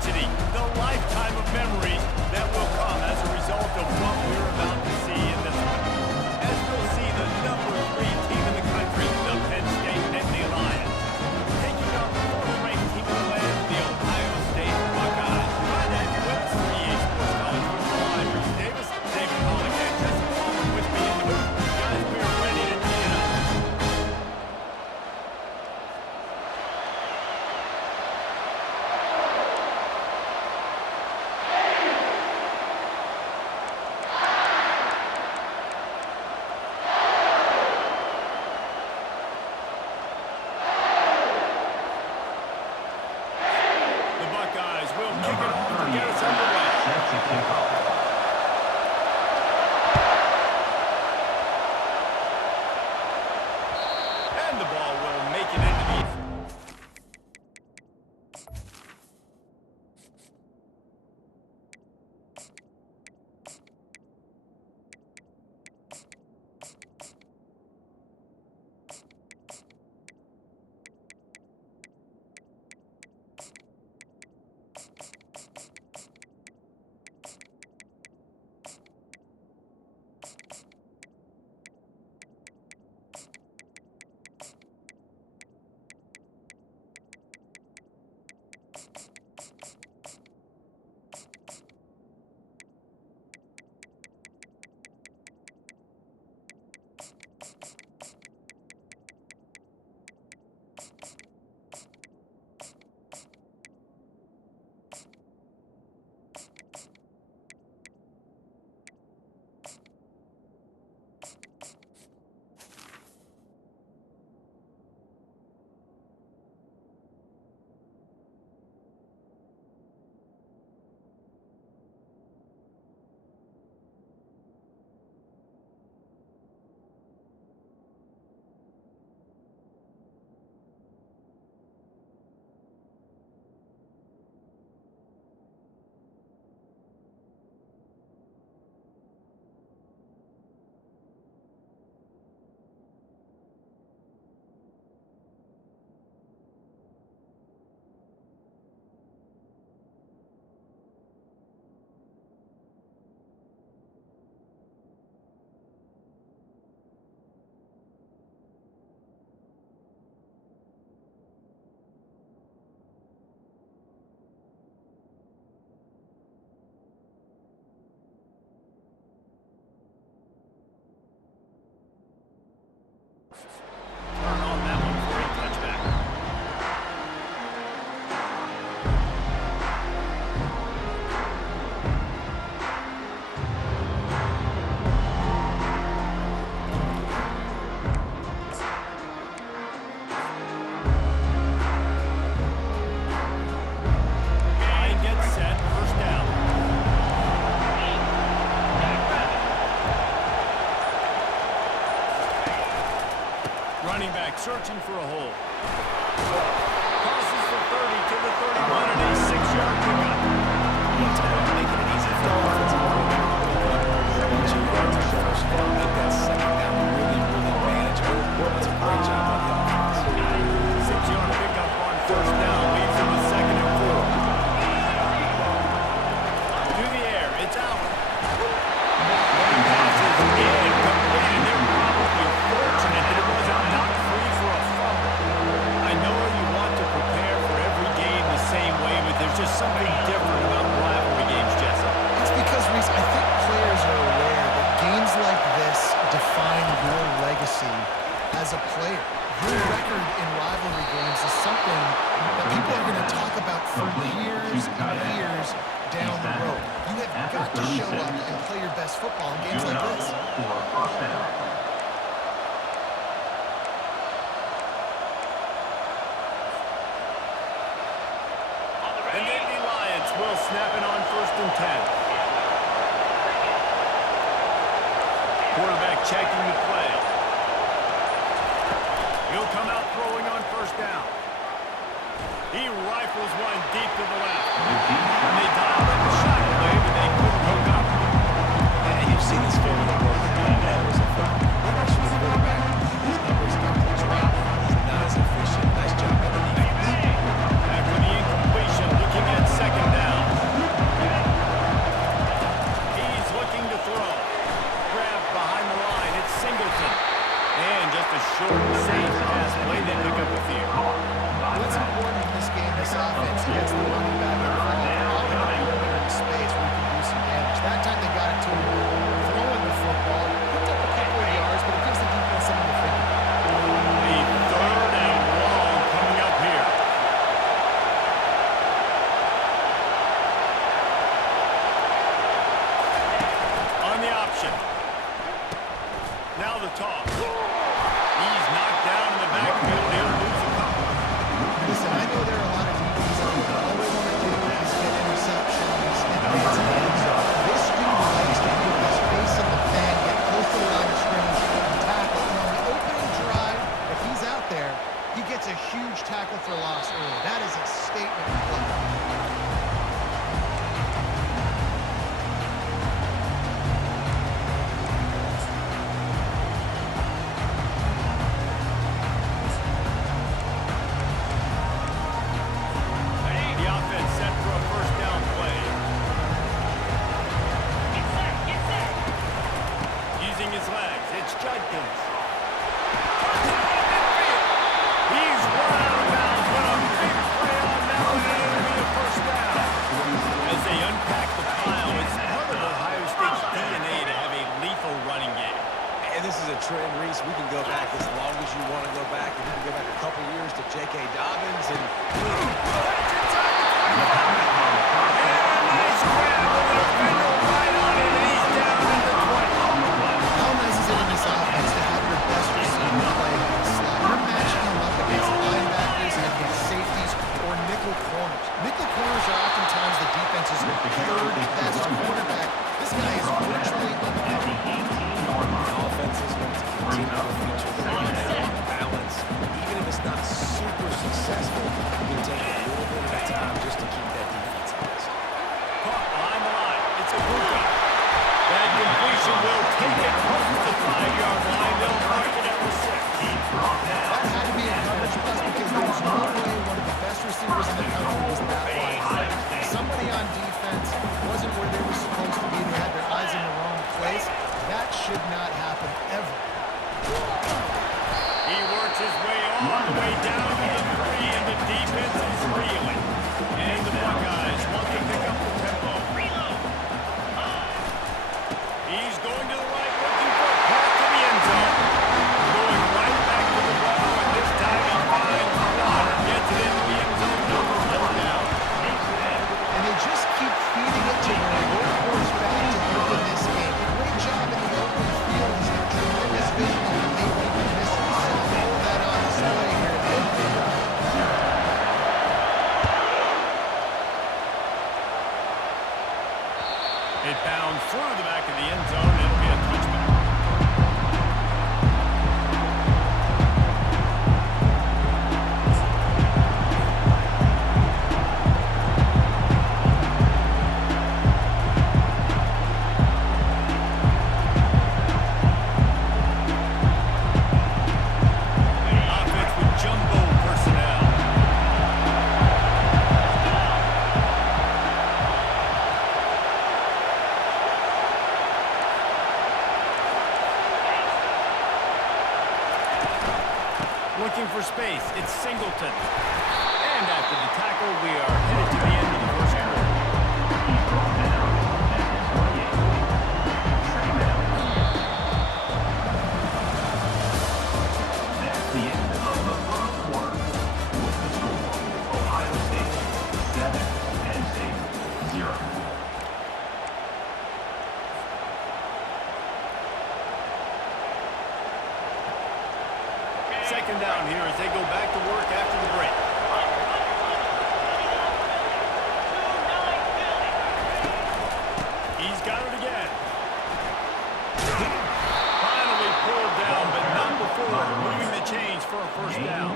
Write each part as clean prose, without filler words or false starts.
intensity, the lifetime of memories that will come as a result of what we're about to see in this one. As we'll see the number 3 team in the country, the Penn State Nittany Lions, taking on the 4th-ranked team in the land, the Ohio State Buckeyes. Glad to have you with us for EA Sports College Football. I'm Bruce Davis, David Pollock, and Jesse Palmer with me in the booth. Guys, we are ready to tee it up. And the ball will make it into the... Turn on that one for a touchback. Line gets set, first down. Running back searching for a hole. Crosses the 30 to the 31 and a 6-yard pickup. Making it easy for the offensive coordinator to pick up a bunch of yards on first down. Make that second down really, really manageable. That's a great job by the offense. 6-yard pickup on first down leaves them with 2nd and 4. Through the air, it's out. One pass is incomplete, and they're probably fortunate that it wasn't knocked free for a fumble. I know you want to prepare for every game the same way, but there's just something different about rivalry games, Jesse. It's because, Reese, I think players are aware that games like this define your legacy as a player. Your record in rivalry games is something that people are going to talk about for years and years down the road. You have got to show up and play your best football in games like this. The Nittany Lions will snap it on 1st and 10. Quarterback checking the play. He'll come out throwing on 1st down. He rifles one deep to the left. And they dialed up the shot play, but they couldn't hook up. And you've seen this film in the world. That was a fun. When I shoot the quarterback, his numbers got to drop. He's not as efficient. Nice job by the defense. After the incompletion, looking at 2nd down. gets the running back involved, up in the perimeter in space where he can do some damage. That time they got it to him, throwing the football, picked up a couple of yards, but it gives the defense something to think about. A 3rd and long coming up here. On the option. Now the toss. He's knocked down in the backfield. He'll lose a couple. Listen, I know there are a lot of DBs out there. All they want to do is get interceptions and advance in the end zone. This dude likes to put his face in the fan, get close to the line of scrimmage, and tackle. And on the opening drive, if he's out there, he gets a huge tackle for loss early. That is a statement play. The offense set for a 1st down play. Using his legs, it's Judkins. He's run out of bounds. What a big play on that one, and it'll be a 1st down. As they unpack the pile, it's part of Ohio State's DNA to have a lethal running game. And this is a trend, Reese. We can go back as long as you want to go back. And we can go back a couple years to J.K. Dobbins. And Nice grab with a defender right on him, and he's down at the 20. How nice is it in this offense to have your best receiver play in the slot? You're matching him up against linebackers, against safeties, or nickel corners. Nickel corners are oftentimes the defense's 3rd best cornerback. This guy is virtually uncovered. offenses want to continue to feature the line and balance. Even if it's not super successful, you can take a little bit at a time just to keep that defense honest. Caught behind the line. It's a Ncaa. That completion will take it past the 5-yard line. They'll mark it at the 6. That had to be a coverage plus because there was no way one of the best receivers in the country was that wide. Somebody on defense wasn't where they were supposed to be. They had their eyes in the wrong place. That should not happen ever. He works his way all the way down to the 3, and the defense is reeling. And the Buckeyes want to pick up the tempo. He's going to the right, looking for a path to the end zone. Going right back to the ball, and this time he finds Water, gets it into the end zone, double touchdown. And they just keep feeding it to their workhorse back to open this game. Great job in the open field. He's got tremendous vision of what they keep missing. So all that on display here at the end of the drive. It bounds through the back of the end zone. It'll be a touchback. Offense with jumbo personnel. Looking for space, it's Singleton. And after the tackle, we are headed to the end of the 1st quarter. That's the end of the 1st quarter. With the score, Ohio State 7, Penn State 0. Second down here as they go back to work after the break. He's got it again. Finally pulled down, but not before moving the chains for a 1st down.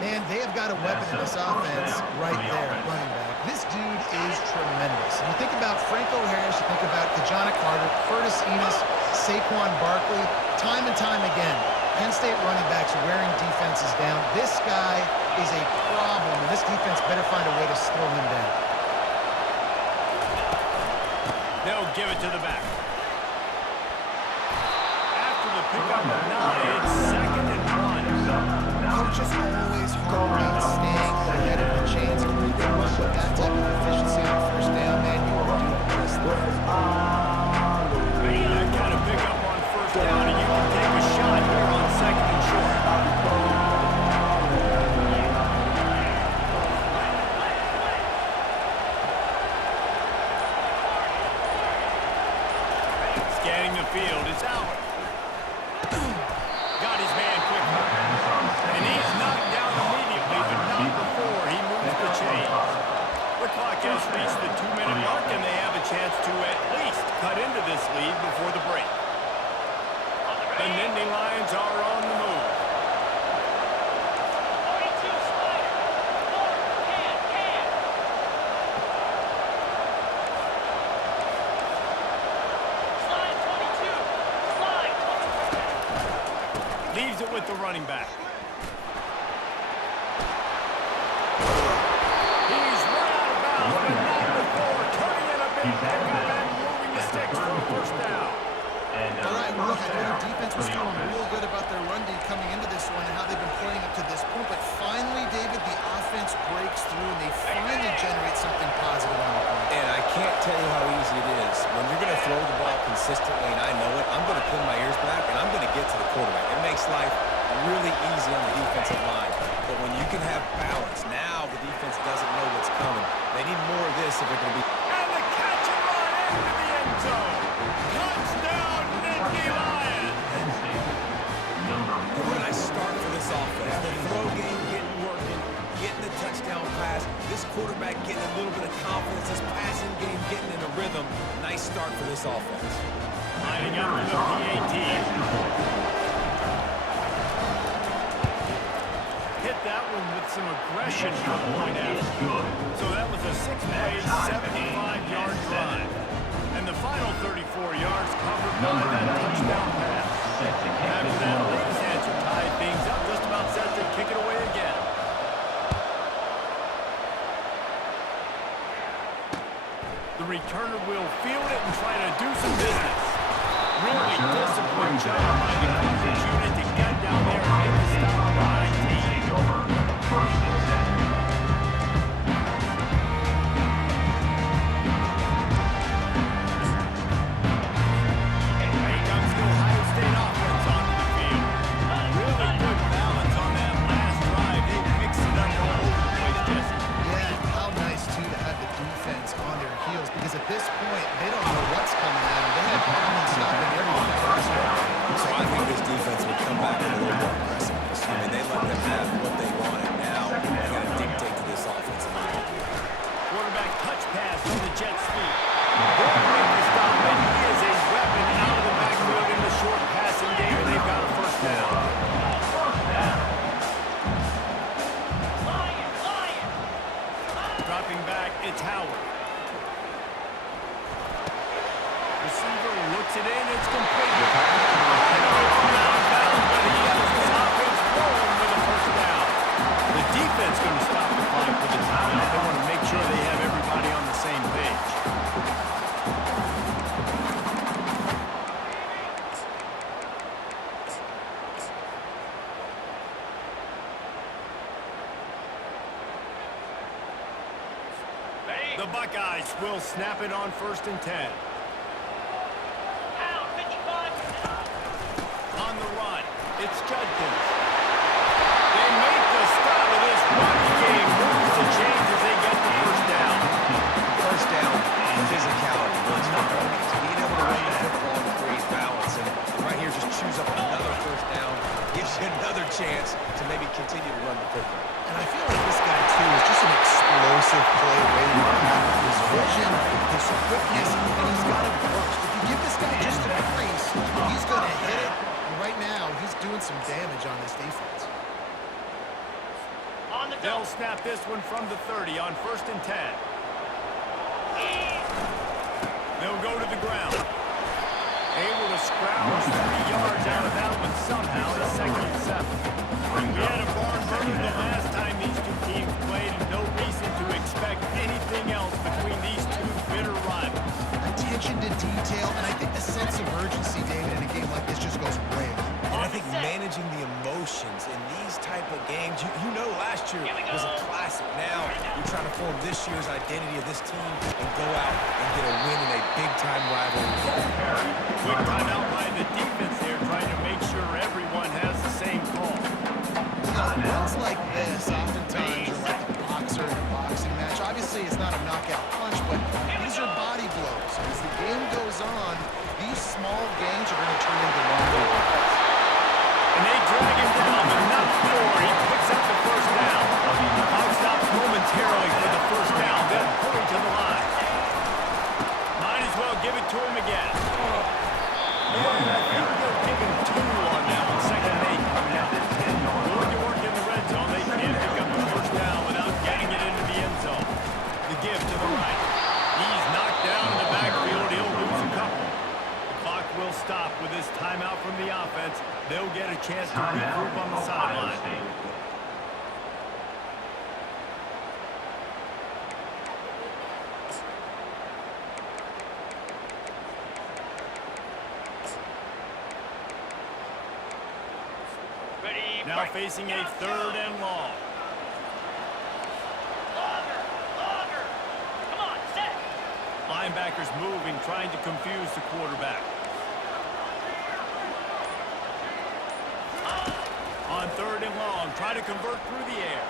Man, they have got a weapon in this offense right there, running back. This dude is tremendous. And you think about Franco Harris, you think about Kajana Carter, Curtis Enos, Saquon Barkley, time and time again. Penn State running backs wearing defenses down. This guy is a problem, and this defense better find a way to slow him down. They'll give it to the back. After the pickup of 9, it's 2nd and 1. Coaches always harp about staying ahead of the chains. They run Scanning the field, it's out. Got his man quickly. And he's knocked down immediately, but not before he moves the chains. The clock has reached the 2-minute mark, and they have a chance to at least cut into this lead before the break. The Nittany Lions are on the move. Leaves it with the running back. He's run out of bounds, but not before turning in a big pickup and moving the sticks for a first down. All right, look, I know the defense was feeling real good about their run D coming into this one and how they've been playing up to this point, but finally, David, the offense breaks through and they finally generate something positive on the play. And I can't tell you how easy it is. When you're going to throw the ball consistently, and I know it, I'm going to pin my ears back, and I'm going to get to the quarterback. It makes life really easy on the defensive line. But when you can have balance, now the defense doesn't know what's coming. They need more of this if they're going to be... And the catch and run into the end zone. Touchdown, Nittany Lions. And when I start for this offense, the throw game getting working, getting the touchdown pass, this quarterback getting a little bit of confidence, this passing game getting in a rhythm. Nice start for this offense. Lining up for the PAT. Hit that one with some aggression for the point after. So that was a 6-play, 75-yard drive. And the final 34 yards covered by that touchdown pass. After that, Lee's answer tied things up, just about set to kick it away again. The returner will field it and try to do some business. Really disciplined job by the coverage unit to get down there and make the stop on the 19. First and 10. Here comes the Ohio State offense onto the field. Really good balance on that last drive. They mixed it up all over the place, Jesse. Yeah, and how nice, too, to have the defense on their heels, because at this point, they don't know what's coming at them. They had problems stopping everything. So I think this defense would come back with a little more aggressiveness. I mean, they let them have what they wanted. Now they got to dictate to this offense a little bit. Quarterback touch pass from the jet sweep. They'll make the stop, and he is a weapon out of the backfield in the short passing game, and they've got a first down. Dropping back, it's Howard. Receiver looks it in, it's complete. Out of bounds, but he has his offense rolling with a first down. The defense going to stop the clock with the timeout. They want to make sure they have everybody on the same page. The Buckeyes will snap it on 1st and 10. On the run, it's Judkins. They make the stop of this running game. Moves the chains as they get the first down. First down, physicality runs for Hurricanes. Being able to run the football and create balance. And right here, just choose up another first down. Gives you another chance to maybe continue to run the football. And I feel like this guy, too, is just an explosive play waiting to happen. His vision, his quickness, and he's got a burst. If you give this guy just a crease, he's going to hit it. And right now, he's doing some damage on this defense. They'll snap this one from the 30 on 1st and 10. They'll go to the ground. Able to scrounge 3 yards out of that one somehow. The 2nd and 7. We had a barn burner the last time these two teams played, and no reason to expect anything else between these two bitter rivals. Attention to detail, and I think the sense of urgency, David, in a game like this just goes way up. And I think managing the emotions in these type of games, you know last year was a classic. Now you're trying to form this year's identity of this team and go out and get a win in a big-time rivalry. Quick timeout by the defense there, trying to make sure everyone has the same call. Runs like this oftentimes are like a boxer in a boxing match. Obviously, it's not a knockout punch, but these are body blows. And as the game goes on, these small gains are going to turn into long gains. And they drag him down, but not before he picks up the first down. The clock stops momentarily for the first down, then hurry to the line. Might as well give it to him again. And I think they'll give him 2 on that one. Second and 8 coming out. Going to work in the red zone. They can't pick up the first down without getting it into the end zone. The give to the right. He's knocked down in the backfield. He'll lose a couple. The clock will stop with this timeout from the offense. They'll get a chance to regroup on the sideline. Now facing a 3rd and long. Longer. Come on, set. Linebackers moving, trying to confuse the quarterback. On 3rd and long, try to convert through the air.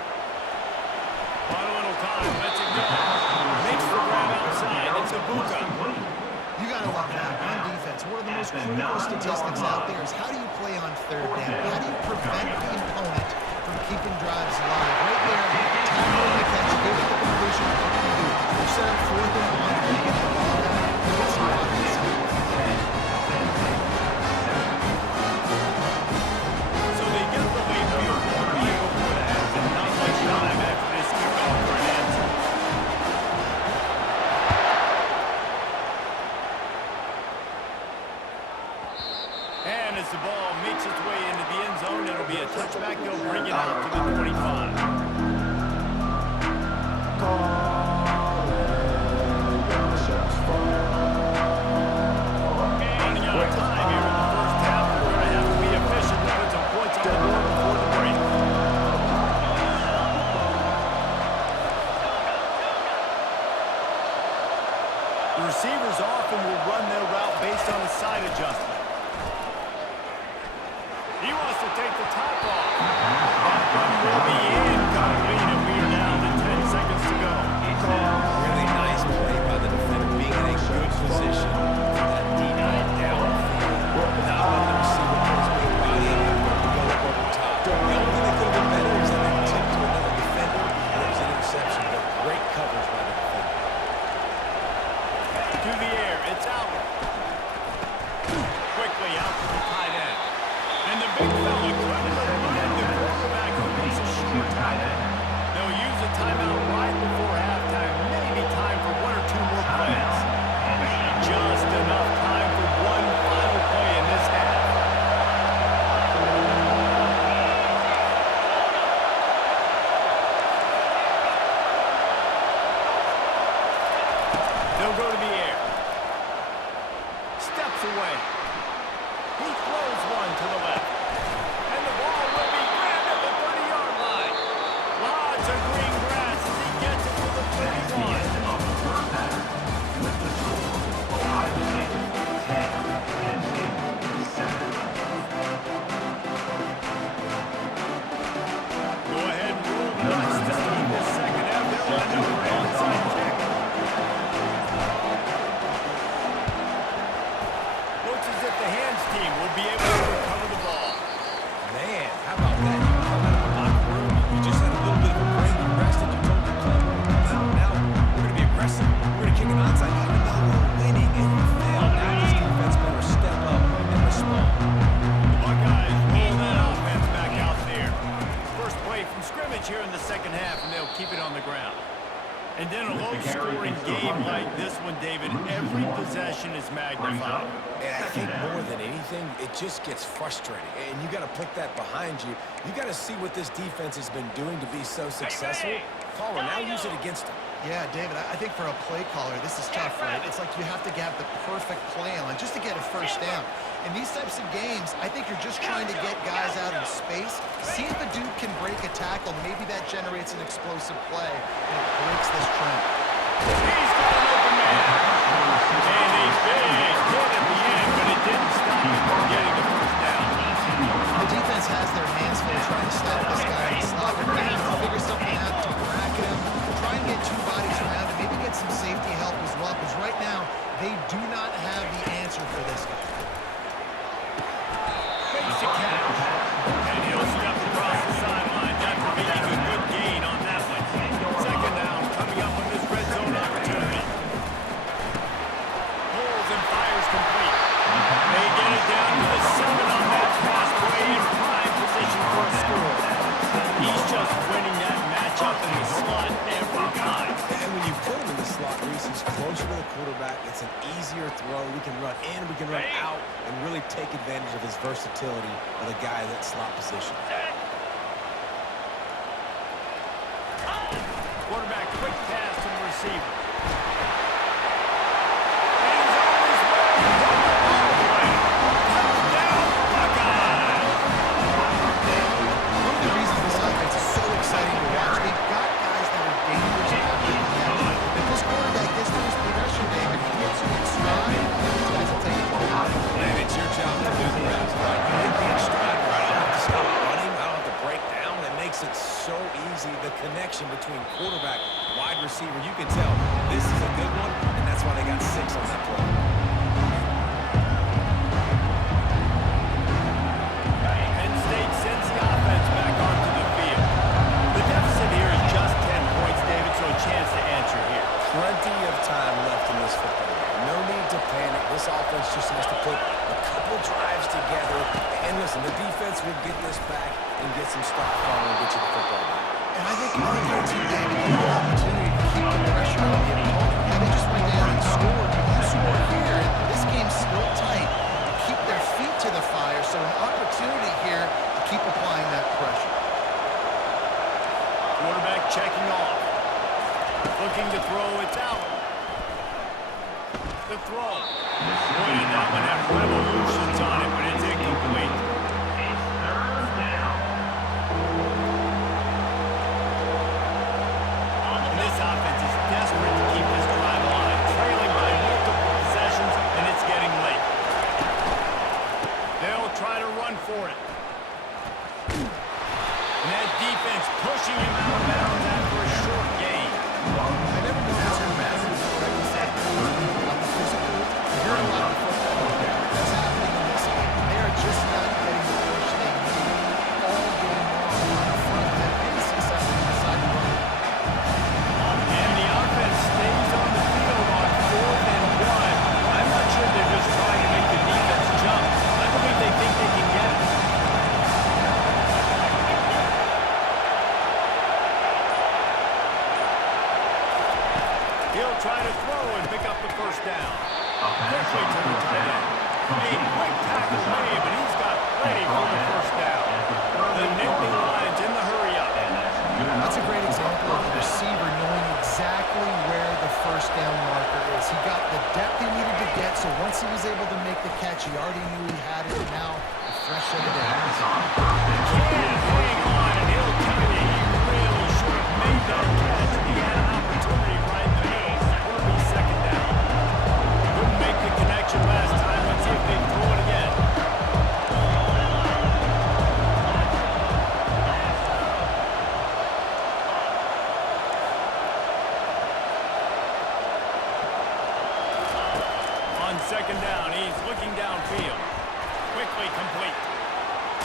Final little time, lets it go. Makes the grab outside. It's a Buka. You got to love that on defense. One of the most critical statistics out there is how do you play on 3rd down? How do you prevent the opponent from keeping drives alive? Right there, tackling the catch, giving the completion. What do? You set up 4th and 1, you get the ball back, you get some offense. So they get the late field goal right before the half, and not much time after this kickoff for an answer. And as the ball makes its way into the end zone, it'll be a touchback. They'll bring it out to the 25. Running out of time here in the first half. We're going to have to be efficient to put some points on the board before the break. The receivers often will run their route based on a side adjustment. He wants to take the top off. That run will be incomplete, and we are down to 10 seconds to go. Really nice play by the defender, being in a good position for that deep downfield. Not letting the receiver put his big body on it, but go up over top. The only thing that could have been better is that they tipped to another defender, and it was an interception, but great coverage by the defender. To the air, it's out. Quickly out to the tight end. And the big fella couldn't have run the quarterback who makes a short tight end. They'll use a timeout right before halftime. Maybe time for 1 or 2 more plays. Just enough time for one final play in this half. They'll go to the air. Steps away. He throws one to the left. And the ball will be grabbed at the 30-yard line. Lots of green grass as he gets it to the 31. Of the first half, with the score, Ohio State 10, Penn State 7. Go ahead and roll the dice to start this second half. They'll end up with an onside kick. Looks as if the hands team will be able to recover the ball. Man, how about that? You come out of the locker room, you just had a little bit of a break, you rested, you told your club, now we're going to be aggressive. We're going to kick an onside even though we're winning and you fail. Now this defense better step up and respond. The Buckeyes roll that offense back out there. First play from scrimmage here in the second half, and they'll keep it on the ground. And then a low-scoring game like this one, David, every possession is magnified. And I think more than anything, it just gets frustrating. And you got to put that behind you. You got to see what this defense has been doing to be so successful. Caller, now use it against them. Yeah, David, I think for a play caller, this is tough, right? It's like you have to have the perfect play on just to get a first down. In these types of games, I think you're just trying to get guys out in space, see if a dude can break a tackle. Maybe that generates an explosive play, and it breaks this trend. He's got an open man. And a big hit at the end, but it didn't stop him from getting the first down. The defense has their hands full trying to stop this guy in the slot. They're going to have to figure something out to bracket him, try and get 2 bodies around him, maybe get some safety help as well, because right now, they do not have the answer for this guy. quarterback, it's an easier throw. We can run in, we can run out, and really take advantage of his versatility of the guy that slot position. Set. Quarterback, quick pass to the receiver. One of the reasons this offense is so exciting to watch, they've got guys that are dangerous after the catch. If this quarterback gets to his progression, David, he gets to his stride, these guys will take it to the house. And it's your job to do the rest, right? You hit me in stride, right? I don't have to stop running. I don't have to break down. It makes it so easy, the connection between quarterback, wide receiver. You can tell this is a good one, and that's why they got 6 on that play. Penn State sends the offense back onto the field. The deficit here is just 10 points, David, so a chance to answer here. Plenty of time left in this football game. No need to panic. This offense just has to put a couple drives together. And listen, the defense will get this back and get some stop following and get you the football back. And I think your team, David, you have an opportunity to keep the pressure on the opponent. Yeah, they just went down and scored, but you score here, and this game's still tight. To keep their feet to the fire, so an opportunity here to keep applying that pressure. Quarterback checking off. Looking to throw, it's out. The throw. Boy, did that one have revolutions on it, but it's incomplete. Third down. And this offense is desperate to keep this drive alive, trailing by multiple possessions, and it's getting late. They'll try to run for it. And that defense pushing him out of bounds after a short gain. I never know if it's going to matter, like you said, on the physical. You hear a lot of football that's happening in this game. They are just not getting the push they need all game long on the front that any success on the side of the run. And the offense stays on the field on 4th and 1. I'm not sure they're just trying to make the defense jump. I believe they think they can get it. He'll try to throw and pick up the first down. Quickly to the tight end. A quick tackle made, but he's got plenty for the first down. The Nittany Lions in the hurry up. That's a great example of the receiver knowing exactly where the first down marker is. He got the depth he needed to get, so once he was able to make the catch, he already knew he had it, and now a fresh set of downs. Can't hang on, and he'll tell you he really should have made that catch. He had an opportunity right in the middle. It'll be second down. Couldn't make the connection last time. Let's see if they throw it again. On second down, he's looking downfield. Quickly complete.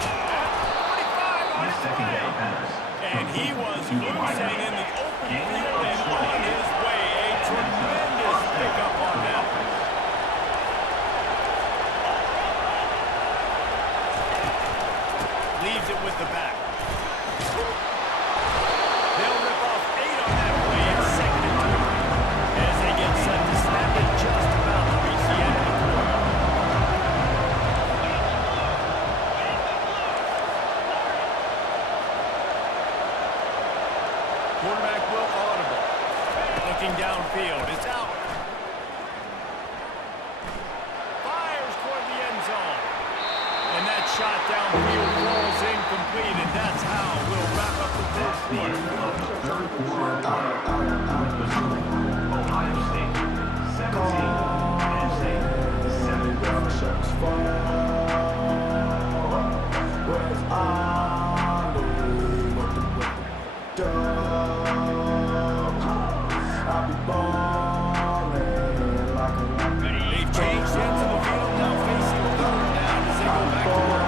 At 45 on his Second way. down pass. And he was losing in the open field and on his way. A tremendous pickup on that. Leaves it with the back. They'll rip off 8 on that play. It's 2nd and 2. As they get set to snap it just about to reach the end of the quarter. Quarterback will audible. Looking downfield. It's out. Fires toward the end zone. And that shot downfield rolls incomplete, and that's how we'll wrap up the third quarter. Third quarter. Ohio State 17. Penn State 7. They've changed ends of the field, now facing third down as they go back to work.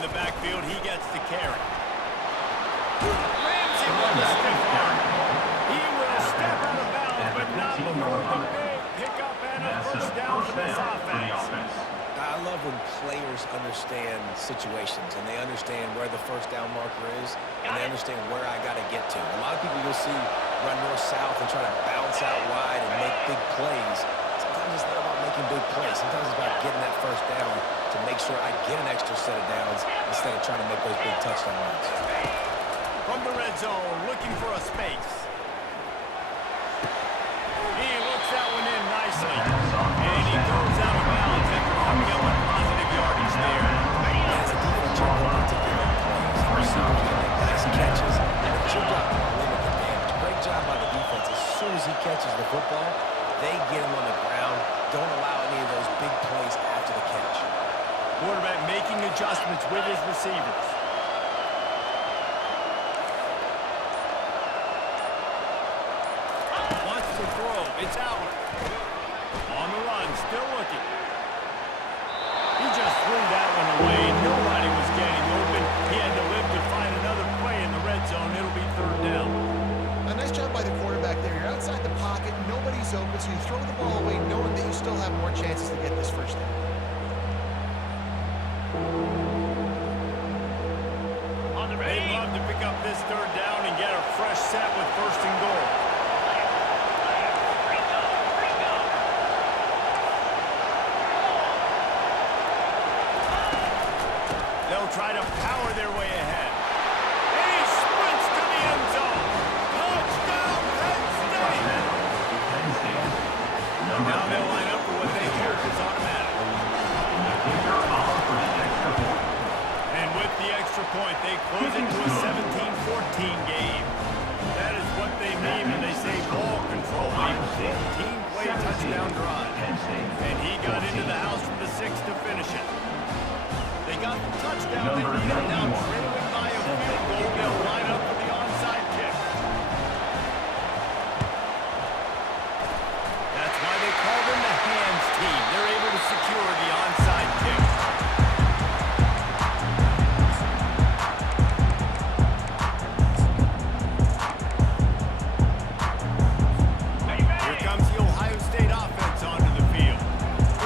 in the backfield. He gets the carry. Ramsey with a stiff arm. He will step out of bounds, but not before the big pickup and a first down for this offense. I love when players understand situations and they understand where the first down marker is and they understand where I got to get to. A lot of people you'll see run north-south and try to bounce out wide and make big plays. Sometimes it's not about making big plays. Sometimes it's about getting that first down to make sure I get an extra set of downs instead of trying to make those big touchdown runs. From the red zone, looking for a space. He looks that one in nicely. And he goes out of bounds after coming up with positive yardage there. As a defense, you're going to give up plays. Receivers going to make nice catches. But your job to limit the damage. Great job by the defense. As soon as he catches the football, they get him on the ground. Don't allow any of those big plays after the catch. Quarterback making adjustments with his receivers. Wants to throw. It's Allen. On the run, still looking. He just threw that one away. Nobody was getting open. He had to live to find another play in the red zone. It'll be third down. A nice job by the quarterback there. You're outside the pocket, nobody's open, so you throw the ball away knowing that you still have more chances to get this first down. On the They'd ready. love to pick up this third down and get a fresh set with first and goal. They'll try to power their way ahead. And he sprints to the end zone. Touchdown, Penn State! Penn State. Number Now 10. they'll line up for what they hope is automatic. The kicker offers extra point. And with the extra point, they close it to a 17-14 game. That is what they mean when they say ball control. Team play touchdown drive. Penn State. And he got into the house from the 6 to finish it. They got the touchdown they Number needed, now 91. trailing by a field goal. They'll line up for the onside kick. That's why they call them the hands team. They're able to secure the onside kick. Here comes the Ohio State offense onto the field.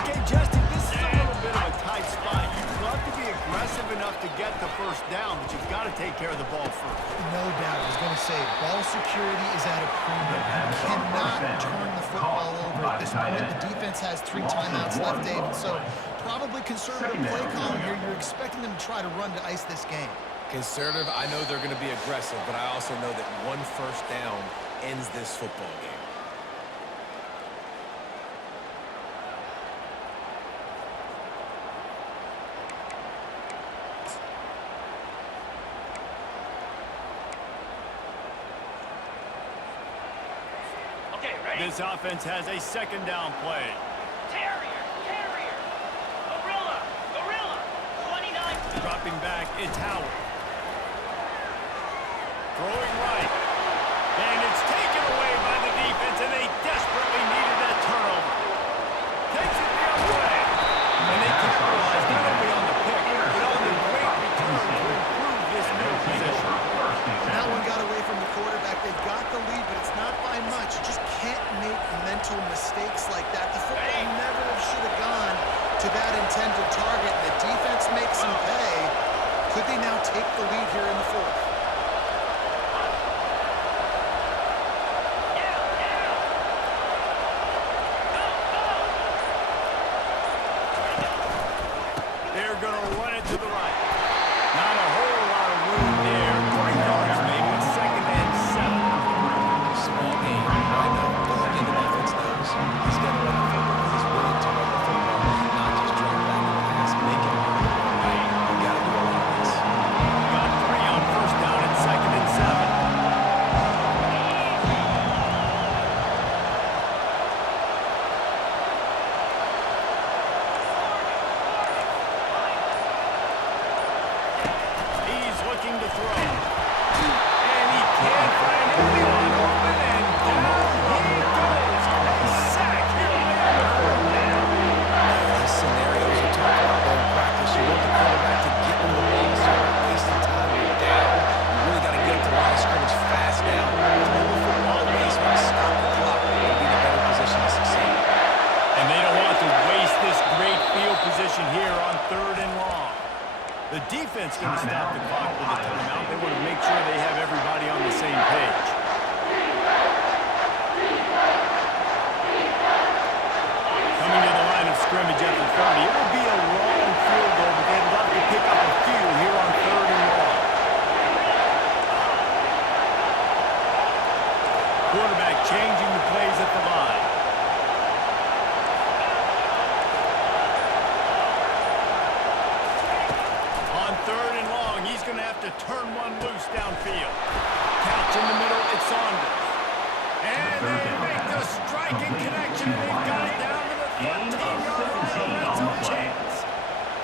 Okay, Justin, this is a little bit of a tight spot. You'd love to be aggressive enough to get the first down, but you've got to take care of the ball first. No doubt. I was going to say, ball security is at a premium. You cannot turn the football over at this point. The defense has 3 timeouts left, David, so probably conservative play calling here. You're expecting them to try to run to ice this game. Conservative, I know they're going to be aggressive, but I also know that one first down ends this football game. Okay, ready. This offense has a second down play. Terrier. Gorilla. 29. Dropping back, it's Howard. Throwing right. And it's taken away by the defense, and they desperately needed that turnover. Takes it the other way. And they capitalize not only on the pick, but on the great return to improve this field position. That one got away from the quarterback. They've got the lead, but it's not by much. You just can't make mental mistakes like that. The football never should have gone to that intended target, and the defense makes them pay. Could they now take the lead here in the fourth? They're going to run it to the right. Not a whole lot of room there. 3 yards maybe, second and 7. Small game. I know. But the defense knows he's got to run the football. He's willing to run the football, not just drop back and pass. Make it run the ball right. You got to do a lot of this. Got 3 on first down and second and 7. He's looking to throw. And he can't find anyone open, and down he goes. A sack here late in the fourth down. These scenarios are talked about in practice. You want the quarterback to get rid of the ball on 3rd and long. The defense going to stop the clock with a timeout. They want to make sure they have everybody on the same page. Coming to the line of scrimmage at the 30. It will be a long field goal, but they'd love to pick up a few here on 3rd and long. Quarterback changing the plays at the line. On 3rd and long, he's going to have to turn one loose downfield. Catch in the middle, it's Saunders. And they make the striking connection, and they've got it down to the 13-yard line. That's a chance.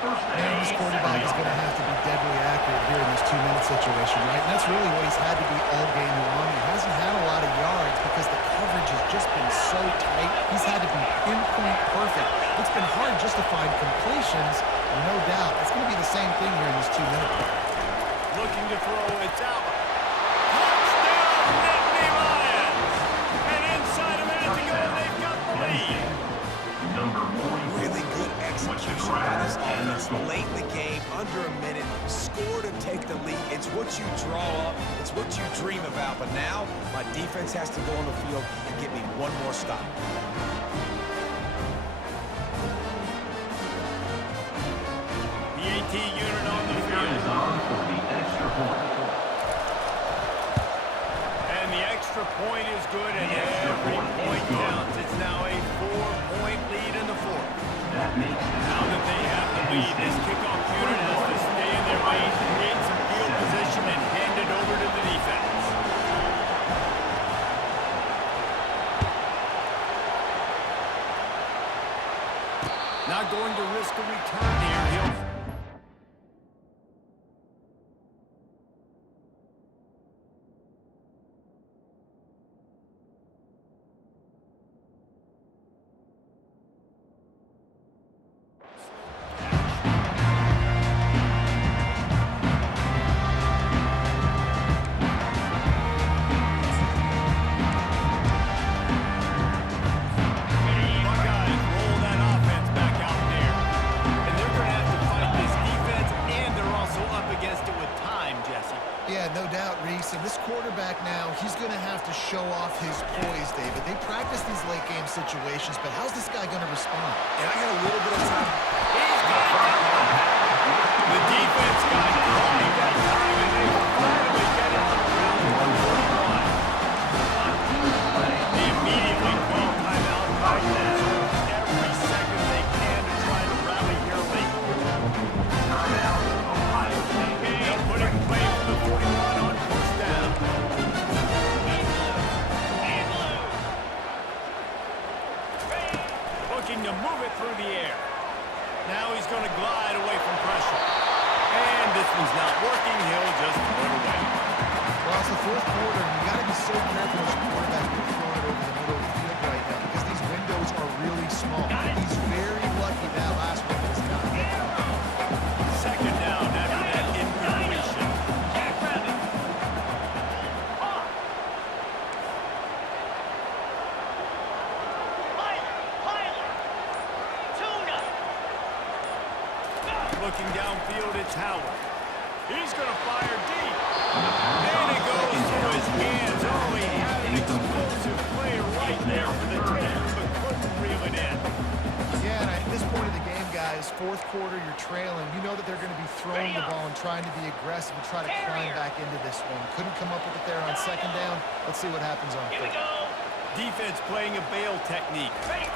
Man, this quarterback is going to have to be deadly accurate here in this 2-minute situation, right? And that's really what he's had to be all game long. He hasn't had a lot of yards because the coverage has just been so tight. He's had to be pinpoint perfect. It's been hard just to find completions, no doubt. It's going to be the same thing here in this 2-minute play. Looking to throw, it's out. Touchdown, Nittany Lions! And inside a minute to go, they've got the lead. Number 44. Really good execution by this offense. Late in the game, under a minute, score to take the lead. It's what you draw up. It's what you dream about. But now, my defense has to go on the field and get me one more stop. The AT unit on the field. Is on for the extra point. And the extra point is good, and every point counts. It's now a 4-point lead in the 4th. That makes it Now that they have the lead, this kickoff unit has to stay in their lane, create some field position, and hand it over to the defense. Not going to risk a return here. He'll Buckeyes roll that offense back out there. And they're going to have to fight this defense, and they're also up against it with time, Jesse. Yeah, no doubt, Reese. And this quarterback now, he's going to have to show off his poise, David. They practice these late-game situations, but how's this guy going to respond? And I got a little bit of time. He's got it down. The defense got caught that time, and they finally get it on around the 141. They immediately call timeout. Titans every second they can to try to rally here late. timeout. Ohio State. They'll put it in play for the 41 on 1st down. Looking to move it through the air. Now he's going to glide away from pressure. And this one's not working. He'll just throw it away. Well, it's the 4th quarter, and you got to be so careful as a quarterback when you're throwing it over the middle of the field right now because these windows are really small. He's very lucky that last one was not picked up. 2nd down after that incompletion. Jackrabbit. Hawk. Pilot. Tuna. Looking downfield, it's Howard. He's going to fire deep. And it goes through his hands. Oh, he had an explosive play right there for the team, but couldn't reel it in. Yeah, and at this point of the game, guys, 4th quarter, you're trailing. You know that they're going to be throwing the ball and trying to be aggressive and try to climb back into this one. Couldn't come up with it there on 2nd down. Let's see what happens on Here we 3rd. go. Defense playing a bail technique. Ready.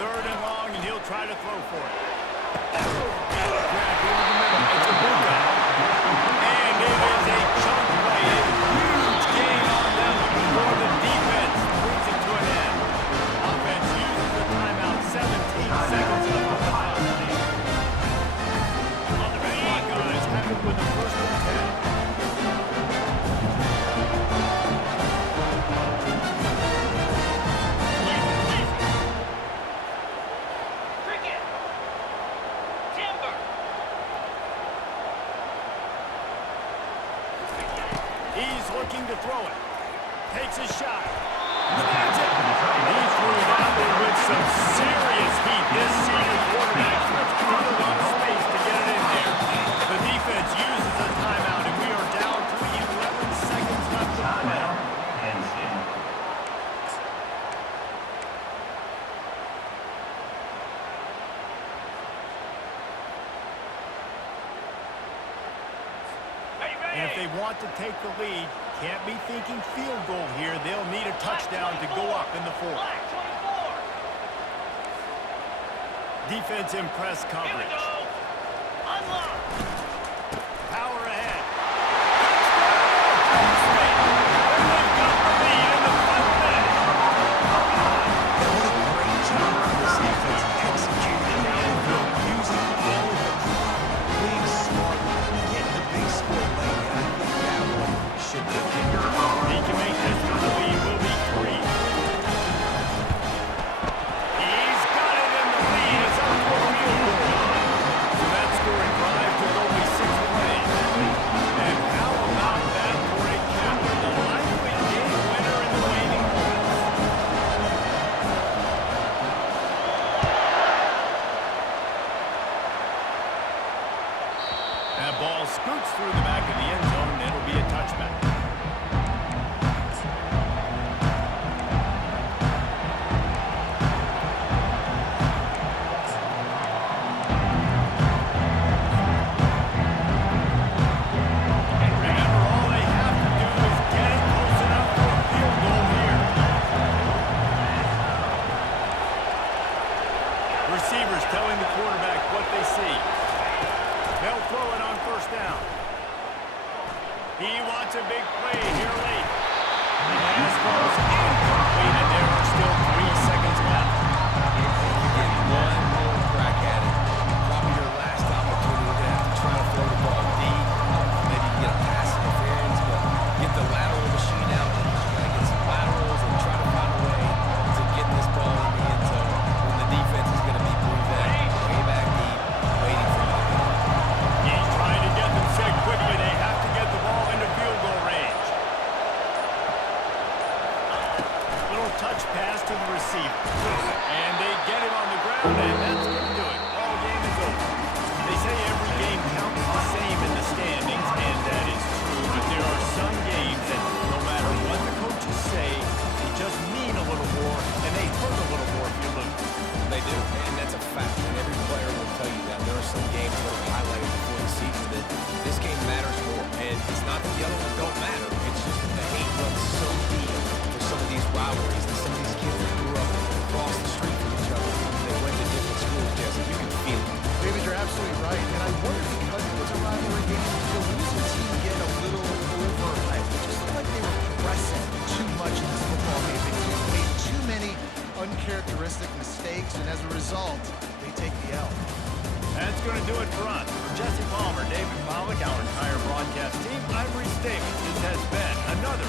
3rd and long, and he'll try to throw for it. Grab over the middle. It's a Buka. And it is a chunk play. A huge gain on them before the defense brings it to an end. Offense uses the timeout. 17 seconds left on the clock. On the ready. Buckeyes have it with the 1st and 10. Cricket. Timber. He's looking to throw it. Takes a shot. That's it. He threw that one with some serious heat. This senior quarterback puts the on And if they want to take the lead, can't be thinking field goal here. They'll need a touchdown to go up in the fourth. Flag 24. Defense in press Here we coverage. go. Unlock. Power ahead. Touchdown! And they've got the lead in the 5 minutes. Yeah, what a great job by this defense executing down the field, using all of the clock, being smart, getting the big score late, and I think that one should be it. He can make this one. The lead will be 3. He's got it, and the lead is up for a field goal. So that scoring drive took only 6 plays. And how about that for a capper? The likely game winner in the waning moments. That ball scoots through the back of the end zone, and it'll be a touchback. Remember, all they have to do is get it close enough for a field goal here. Receivers telling the quarterback what they see. They'll throw it on first down. He wants a big play here late. The pass falls incomplete, and there are still 3 seconds left. You get one more crack at it. Probably your last opportunity. You're going to have to try to throw the ball deep. Maybe get a pass interference, but get the lateral machine out. You got to get some laterals and try to find a way to get this ball in the end zone when the defense is going to be moved out way back deep, waiting for you to get it. He's trying to get them set quickly. They have to get the ball into field goal range. Little touch pass to the receiver. And they get him on the ground, and that's going to do it. Ball game is over. They say every game counts the same in the standings, and that is true. But there are some games that no matter what the coaches say, they just mean a little more, and they hurt a little more if you lose. They do, and that's a fact, and every player will tell you that. There are some games that are highlighted before the season that this game matters more, and it's not that the other ones don't matter, it's just that the hate runs so deep for some of these rivalries, and some of these kids that grew up across the street from each other, they went to different schools, Jesse, you can feel it. David, you're absolutely right. And I wonder, because it was a rivalry game, did the losing team get a little overhyped? It just looked like they were pressing too much in this football game. They made too many uncharacteristic mistakes, and as a result, they take the L. That's going to do it for us. For Jesse Palmer, David Pollock, our entire broadcast team, I'm Reese Davis. This has been another